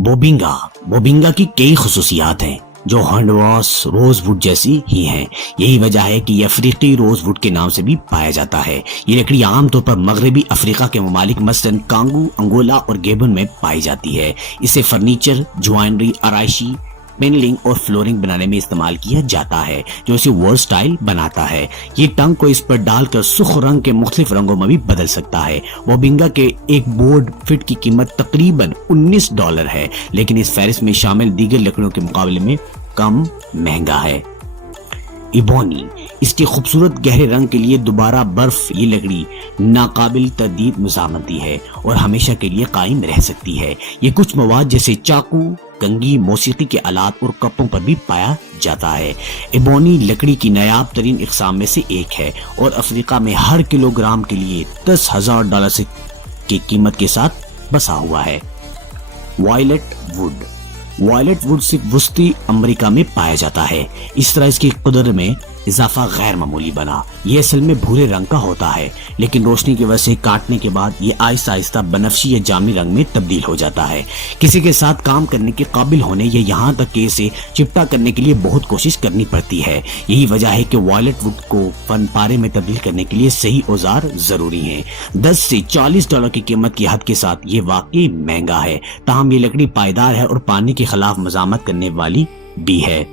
बोबिंगा बोबिंगा की कई खसूसियात हैं जो हंडवास रोज वुड जैसी ही हैं। यही वजह है कि ये अफ्रीकी रोज वुड के नाम से भी पाया जाता है। ये लकड़ी आमतौर पर मगरबी अफ्रीका के ममालिक मसलन कांगो, अंगोला और गेबन में पाई जाती है। इसे फर्नीचर, ज्वेलरी, आराइशी, पेनलिंग और फ्लोरिंग बनाने में इस्तेमाल किया जाता है, जो इसे वर्सटाइल बनाता है। ये टंग को इस पर डालकर सुर्ख रंग के मुख्तलिफ रंगों में भी बदल सकता है। बोबिंगा के एक बोर्ड फिट की कीमत तकरीबन $19 है, लेकिन इस फहरिस्त में शामिल दीगर लकड़ियों के मुकाबले में कम महंगा है। इबोनी, इसके खूबसूरत गहरे रंग के लिए दोबारा बर्फ, ये लकड़ी नाकाबिल तरदीद मुज़ामती है और हमेशा के लिए कायम रह सकती है। ये कुछ मवाद जैसे चाकू, कंघी, मौसीकी के आलात और कपों पर भी पाया जाता है। इबोनी लकड़ी की नायाब तरीन इक़साम में से एक है और अफ्रीका में हर किलोग्राम के लिए $10,000 की कीमत के साथ बसा हुआ है। वायलेट वुड सिर्फ वस्ती अमेरिका में पाया जाता है। इस तरह इसकी कुदरत में इजाफा गैर मामूली बना। ये असल में भूरे रंग का होता है, लेकिन रोशनी की वजह से काटने के बाद ये आहिस्ता आहिस्ता बनफशी या जामी रंग में तब्दील हो जाता है। किसी के साथ काम करने के काबिल होने या यहाँ तक कि इसे चिपटा करने के लिए बहुत कोशिश करनी पड़ती है। यही वजह है कि वायलेट वुड को फन पारे में तब्दील करने के लिए सही औजार जरूरी हैं। $10 से $40 की कीमत की हद के साथ ये वाकई महंगा है, ताहम ये लकड़ी पायदार है और पानी के खिलाफ मजामत करने वाली भी है।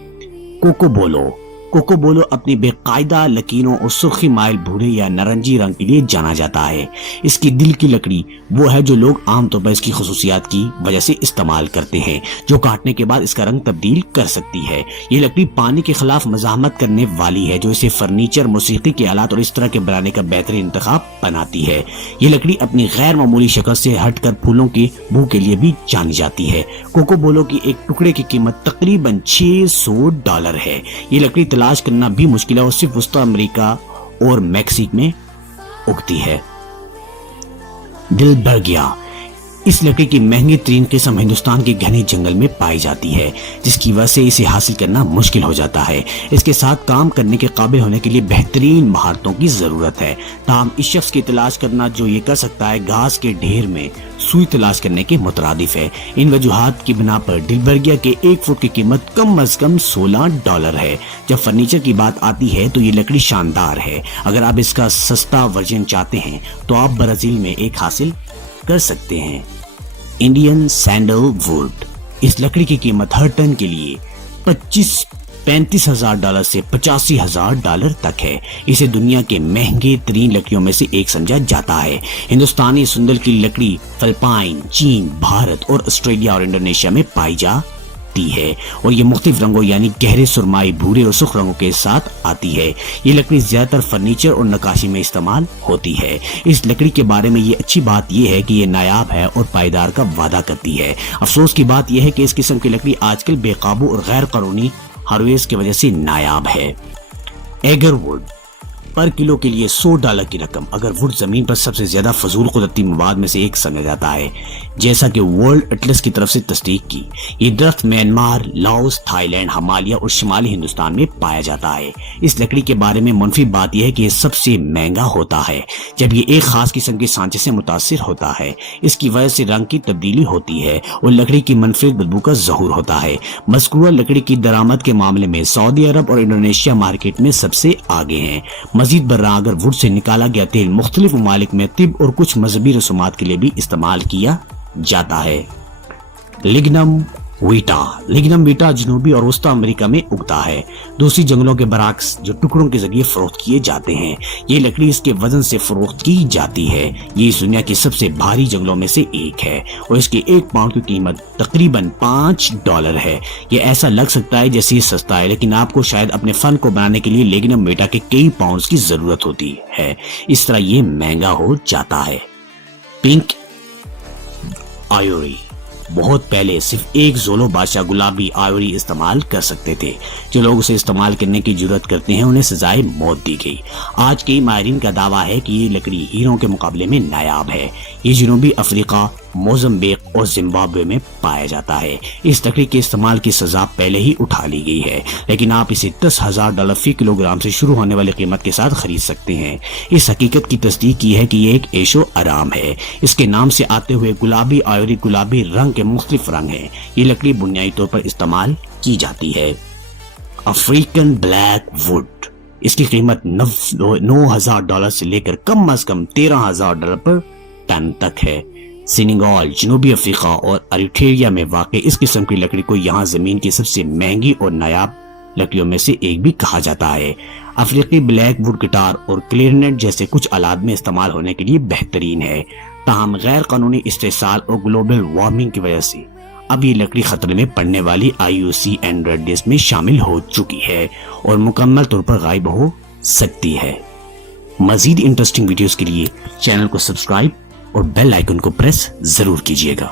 कोकोबोलो अपनी बेकायदा लकीरों और सुर्खी माइल भूरे या नारंगी रंग के लिए जाना जाता है। इसकी दिल की लकड़ी वो है जो लोग आमतौर पर इसकी खसूसियात की वजह से इस्तेमाल करते हैं, जो काटने के बाद इसका रंग तब्दील कर सकती है। ये लकड़ी पानी के खिलाफ मज़ाहमत करने वाली है, जो इसे फर्नीचर, मौसीकी के आलात और इस तरह के बनाने का बेहतरीन इंतखाब बनाती है। ये लकड़ी अपनी गैर मामूली शक्ल से हटकर फूलों की बू के लिए भी जानी जाती है। कोकोबोलो की एक टुकड़े की कीमत तकरीबन $600 है। ये लकड़ी तलाश करना भी मुश्किल है और सिर्फ वस्ती अमेरिका और मैक्सिक में उगती है। डिलबर्गिया, इस लकड़ी की महंगी तरीन किस्म हिंदुस्तान के घने जंगल में पाई जाती है, जिसकी वजह से इसे हासिल करना मुश्किल हो जाता है। इसके साथ काम करने के काबिल होने के लिए बेहतरीन महारतों की जरूरत है। ताहम इस शख्स की तलाश करना जो ये कर सकता है, घास के ढेर में सुई तलाश करने के मुतरादिफ है। इन वजूहात की बिना पर डिलबर्गिया के 1 फुट की कीमत कम अज कम $16 है। जब फर्नीचर की बात आती है तो ये लकड़ी शानदार है। अगर आप इसका सस्ता वर्जन चाहते हैं तो आप ब्राजील में एक हासिल कर सकते हैं। इंडियन सैंडलवुड, इस लकड़ी की कीमत हर टन के लिए $35,000 से $85,000 तक है। इसे दुनिया के महंगे तरीन लकड़ियों में से एक समझा जाता है। हिंदुस्तानी सुंदर की लकड़ी फिलिपाइन, चीन, भारत और ऑस्ट्रेलिया और इंडोनेशिया में पाई जाती है और ये मुख्तलिफ रंगों यानी गहरे सुरमाई, भूरे और सुर्ख रंगों के साथ आती है। ये लकड़ी ज्यादातर फर्नीचर और नक्काशी में इस्तेमाल होती है। इस लकड़ी के बारे में ये अच्छी बात यह है कि ये नायाब है और पायदार का वादा करती है। अफसोस की बात यह है कि इस किस्म की लकड़ी आजकल बेकाबू और गैर कानूनी हार्वेज की वजह से नायाब है। एगरवुड, पर किलो के लिए $100 की रकम। अगर वुड जमीन पर सबसे ज्यादा फजूल कुदरती मवाद में से एक समझा जाता है, जैसा कि वर्ल्ड एटलस की तरफ से तस्दीक की। ये दरख्त म्यांमार, लाओस, थाईलैंड, हिमालय और शिमाली हिंदुस्तान में पाया जाता है। इस लकड़ी के बारे में मुनफी बात यह है कि यह सबसे महंगा होता है जब ये एक खास किस्म के सांचे से मुतासिर होता है। इसकी वजह से रंग की तब्दीली होती है और लकड़ी की मनफरद बदबू का ज़हूर होता है। मज़कूरा लकड़ी की दरामद के मामले में सऊदी अरब और इंडोनेशिया मार्केट में सबसे आगे हैं। मजीद बर्रा अगर वुड से निकाला गया तेल मुख्तलिफ ममालिक में तिब और कुछ मजहबी रसूमात के लिए भी इस्तेमाल किया जाता है। लिग्नम वीटा जनूबी और वस्ती अमेरिका में उगता है। दूसरी जंगलों के बरक्स जो टुकड़ों के जरिए फरोख्त किए जाते हैं। ये लकड़ी इसके वजन से फरोख्त की जाती है। ये इस दुनिया के सबसे भारी जंगलों में से एक है और इसके 1 पाउंड की कीमत तकरीबन $5 है। ये ऐसा लग सकता है जैसे ये सस्ता है, लेकिन आपको शायद अपने फन को बनाने के लिए लिग्नम वीटा के कई पाउंड्स की जरूरत होती है। इस तरह ये महंगा हो जाता है। पिंक आयोरी, बहुत पहले सिर्फ एक जोलो बादशाह गुलाबी आयोरी इस्तेमाल कर सकते थे। जो लोग उसे इस्तेमाल करने की जुर्रत करते हैं उन्हें सजाए मौत दी गई। आज के माहिरीन का दावा है कि ये लकड़ी हीरों के मुकाबले में नायाब है। ये जनूबी अफ्रीका, موزمبیق اور زمبابوے میں پایا جاتا ہے۔ اس لکڑی کے استعمال کی سزا پہلے ہی اٹھا لی گئی ہے، لیکن آپ اسے $10,000 فی کلو گرام سے شروع ہونے والی قیمت کے ساتھ خرید سکتے ہیں۔ اس حقیقت کی تصدیق کی ہے کہ یہ ایک عیش و آرام ہے۔ اس کے نام سے آتے ہوئے گلابی آئیوری گلابی رنگ کے مختلف رنگ ہیں۔ یہ لکڑی بنیادی طور پر استعمال کی جاتی ہے۔ افریقن بلیک ووڈ، اس کی قیمت $9,000 سے لے کر کم از کم $13,000 پر ٹن تک ہے۔ سینیگال، جنوبی افریقہ اور اریٹریا میں واقع اس قسم کی لکڑی کو یہاں زمین کی سب سے مہنگی اور نایاب لکڑیوں میں سے ایک بھی کہا جاتا ہے۔ افریقی بلیک ووڈ گٹار اور کلیرنٹ جیسے کچھ آلات میں استعمال ہونے کے لیے بہترین ہے، تاہم غیر قانونی استحصال اور گلوبل وارمنگ کی وجہ سے اب یہ لکڑی خطرے میں پڑنے والی IUCN ریڈ لسٹ میں شامل ہو چکی ہے اور مکمل طور پر غائب ہو سکتی ہے۔ مزید انٹرسٹنگ ویڈیوز کے لیے چینل کو سبسکرائب اور بیل آئیکن کو پریس ضرور کیجیے گا۔